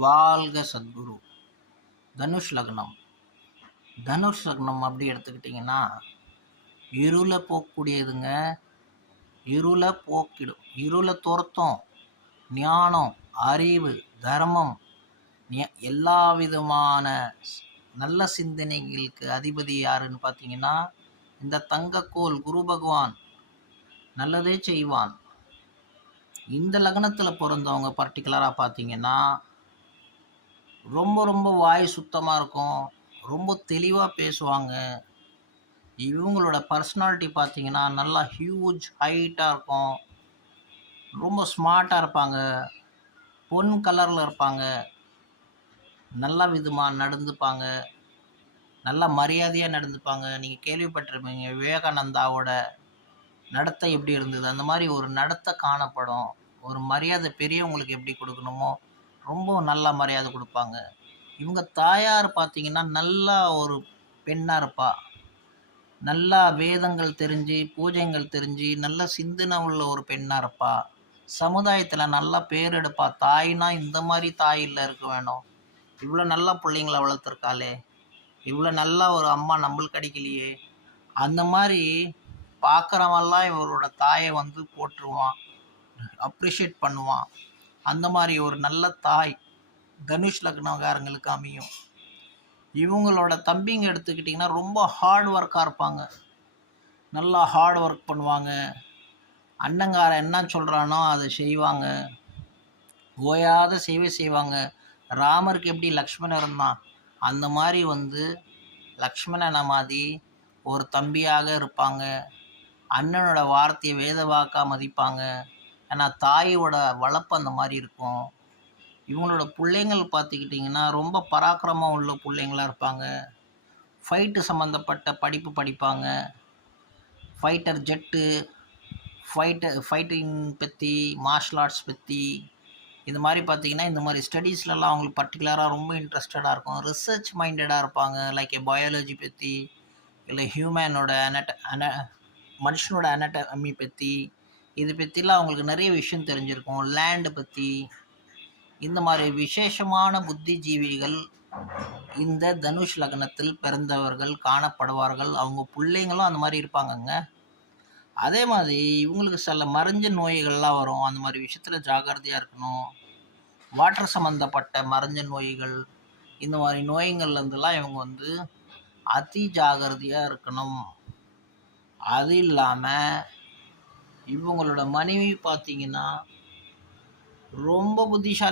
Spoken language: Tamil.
வாழ்க சத்குரு. தனுஷ் லக்னம். தனுஷ் லக்னம் அப்படி எடுத்துக்கிட்டிங்கன்னா இருளை போக்கக்கூடியதுங்க. இருளை போக்கிடும், இருளை துரத்தும். ஞானம், அறிவு, தர்மம், எல்லா விதமான நல்ல சிந்தனைகளுக்கு அதிபதி யாருன்னு பார்த்தீங்கன்னா இந்த தங்கக்கோல் குரு பகவான். நல்லதே செய்வான். இந்த லக்னத்தில் பிறந்தவங்க பர்டிகுலராக பார்த்தீங்கன்னா ரொம்ப ரொம்ப வாய் சுத்தமாக இருக்கும், ரொம்ப தெளிவாக பேசுவாங்க. இவங்களோட பர்சனாலிட்டி பார்த்தீங்கன்னா நல்லா ஹியூஜ் ஹைட்டாக இருக்கும், ரொம்ப ஸ்மார்ட்டாக இருப்பாங்க, பொன் கலரில் இருப்பாங்க, நல்ல விதமாக நடந்துப்பாங்க, நல்ல மரியாதையாக நடந்துப்பாங்க. நீங்கள் கேள்விப்பட்டிருப்பீங்க விவேகானந்தாவோட நடத்தை எப்படி இருந்தது, அந்த மாதிரி ஒரு நடத்தை காணப்படும். ஒரு மரியாதை பெரியவங்களுக்கு எப்படி கொடுக்கணுமோ ரொம்ப நல்ல மரியாதை கொடுப்பாங்க. இவங்க தாயார் பார்த்தீங்கன்னா நல்லா ஒரு பெண்ணாக இருப்பா. நல்லா வேதங்கள் தெரிஞ்சு, பூஜைகள் தெரிஞ்சு, நல்ல சிந்தனை உள்ள ஒரு பெண்ணாக இருப்பா. சமுதாயத்தில் நல்லா பேர் எடுப்பா. தாய்னா இந்த மாதிரி தாய் இல்லை இருக்க வேணும், இவ்வளோ நல்லா பிள்ளைங்கள வளர்த்துருக்காளே, இவ்வளோ நல்லா ஒரு அம்மா நம்மளுக்கு கிடைக்கலையே, அந்த மாதிரி பார்க்குறவெல்லாம் இவரோட தாயை போட்டுருவான், அப்ரிஷியேட் பண்ணுவான். அந்த மாதிரி ஒரு நல்ல தாய் தனுஷ் லக்னக்காரங்களுக்கு அமையும். இவங்களோட தம்பிங்க எடுத்துக்கிட்டிங்கன்னா ரொம்ப ஹார்ட் ஒர்க்காக இருப்பாங்க, நல்லா ஹார்ட் ஒர்க் பண்ணுவாங்க. அண்ணங்காரன் என்ன சொல்கிறானோ அதை செய்வாங்க, ஓயாத சேவை செய்வாங்க. ராமருக்கு எப்படி லக்ஷ்மணன் இருந்தான், அந்த மாதிரி லக்ஷ்மணனை மாதிரி ஒரு தம்பியாக இருப்பாங்க. அண்ணனோட வார்த்தையை வேத வாக்காக மதிப்பாங்க. ஏன்னா தாயோட வளர்ப்பு அந்த மாதிரி இருக்கும். இவங்களோட பிள்ளைங்கள் பார்த்துக்கிட்டிங்கன்னா ரொம்ப பராக்கிரமம் உள்ள பிள்ளைங்களாக இருப்பாங்க. ஃபைட்டு சம்மந்தப்பட்ட படிப்பு படிப்பாங்க. ஃபைட்டர் ஜெட்டு, ஃபைட்டிங் பற்றி, மார்ஷல் ஆர்ட்ஸ் பற்றி, இது மாதிரி பார்த்திங்கன்னா இந்த மாதிரி ஸ்டடீஸ்லலாம் அவங்களுக்கு பர்டிகுலராக ரொம்ப இன்ட்ரெஸ்டடாக இருக்கும். ரிசர்ச் மைண்டடாக இருப்பாங்க. லைக் பயாலஜி பற்றி, இல்லை ஹியூமனோட மனுஷனோட அனட்டமி பற்றி, இது பற்றிலாம் அவங்களுக்கு நிறைய விஷயம் தெரிஞ்சிருக்கும். லேண்டு பற்றி, இந்த மாதிரி விசேஷமான புத்திஜீவிகள் இந்த தனுஷ் லக்னத்தில் பிறந்தவர்கள் காணப்படுவார்கள். அவங்க பிள்ளைங்களும் அந்த மாதிரி இருப்பாங்கங்க. அதே மாதிரி இவங்களுக்கு சில மறைஞ்ச நோய்கள்லாம் வரும். அந்த மாதிரி விஷயத்தில் ஜாக்கிரதையாக இருக்கணும். வாட்டர் சம்மந்தப்பட்ட மறைஞ்ச நோய்கள், இந்த மாதிரி நோய்கள்லேருந்துலாம் இவங்க அதி ஜாகிரதையாக இருக்கணும். அது இல்லாமல் இவங்களோட மனைவி பார்த்திங்கன்னா ரொம்ப புத்திசாலி.